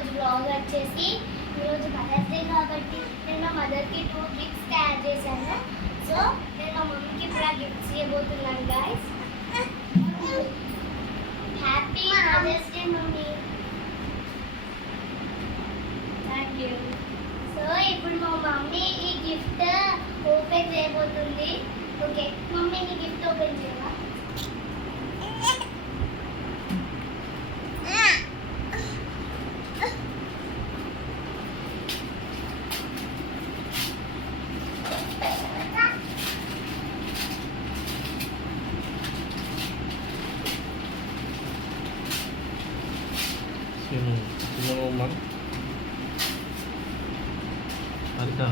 ఈరోజు బ్లాగ్ వచ్చేసి ఈరోజు మదర్స్ డే కాబట్టి నేను మా మదర్కి 2 గిఫ్ట్స్ తయారు చేశాను. సో నేను మా మమ్మీకి ఇప్పుడు ఆ గిఫ్ట్స్ ఇవ్వబోతున్నాను guys. Happy mother's day mummy. Thank you. So ఇప్పుడు మా మమ్మీ ఈ గిఫ్ట్ ఓపెన్ చేయబోతుంది. ఓకే మమ్మీ ఈ గిఫ్ట్ ఓపెన్ చేయవా? Sino naman? Halika.